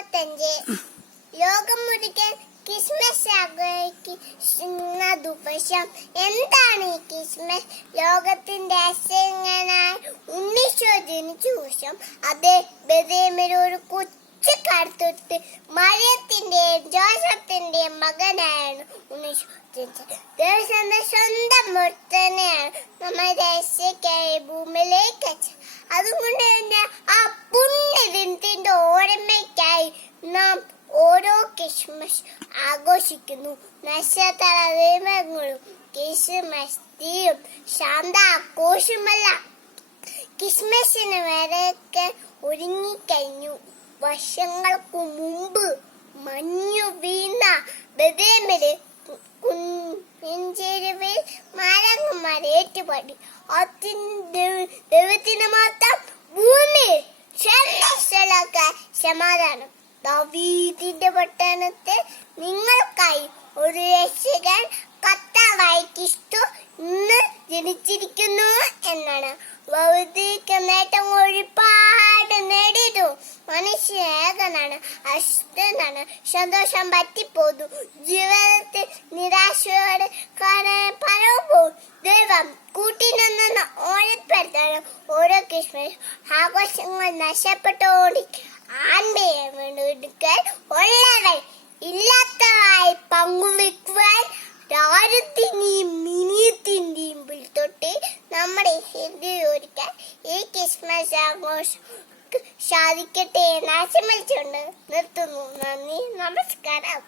മുപ്പത്തഞ്ച് ലോകം മുഴുവൻ ക്രിസ്മസ് ആഘോഷിക്കുന്ന ദിവസം എന്താണ് ഈ ക്രിസ്മസ്? ലോകത്തിന്റെ അസങ്ങനായ ഉണ്ണീശോ ജനിച്ച ദിവസം അത് ബദേമിൽ ഒരു കൊച്ചു കടുത്തൊട്ട് മഴയത്തിന്റെയും ജോസഫിന്റെയും മകനായാണ് ഉണ്ണീശോ ജനിച്ചത്. ദേശത്തിന്റെ സ്വന്തം മുത്തനെയാണ് നമ്മൾ ഭൂമിയിലേക്ക് അതുകൊണ്ട് തന്നെ നാം ഓരോ ക്രിസ്മസ് ആഘോഷിക്കുന്നു. നക്ഷത്ര ദൈവങ്ങളും ക്രിസ്മസ് തീയും ശാന്ത ആഘോഷമല്ല ക്രിസ്മസിന് വരെയൊക്കെ ഒരുങ്ങിക്കഴിഞ്ഞു. വർഷങ്ങൾക്ക് മുമ്പ് മഞ്ഞു വീണ ബദേമിൽ കുഞ്ചെരുവിൽ മരങ്ങന്മാർ അതിന്റെ ദൈവത്തിന് മാത്രം ഭൂമി ശലാക്കാൻ സമാധാനം. ദാവീദിന്റെ പട്ടണത്തെ നിങ്ങൾക്കായി ഒരു രക്ഷകൻ കത്തവായിക്കിഷ്ടു ഇന്ന് ജനിച്ചിരിക്കുന്നു എന്നാണ്. ഭൗതിക നേട്ടം ഒരുപാട് നേടിയതു മനുഷ്യ ഏകനാണ് അഷ്ടനാണ് സന്തോഷം പറ്റിപ്പോന്നു ദൈവം കൂട്ടിനിന്ന് ഓരപ്പെടുത്താണ് ഓരോ ക്രിസ്മസ് ആഘോഷങ്ങൾ നശപ്പെട്ടോടി ആൺമയെ വീണ്ടെടുക്കാൻ ഉള്ളവൻ ഇല്ലാത്തതായി പങ്കുവെക്കുവാൻ രാജ്യത്തിന്റെയും മിനിയത്തിന്റെയും പിടിത്തൊട്ട് നമ്മുടെ ഹിന്ദു ഒരുക്കാൻ ഈ ക്രിസ്മസ് ആഘോഷം സാധിക്കട്ടെ എന്ന് ആശംസിച്ചുകൊണ്ട് നിർത്തുന്നു. നന്ദി. നമസ്കാരം.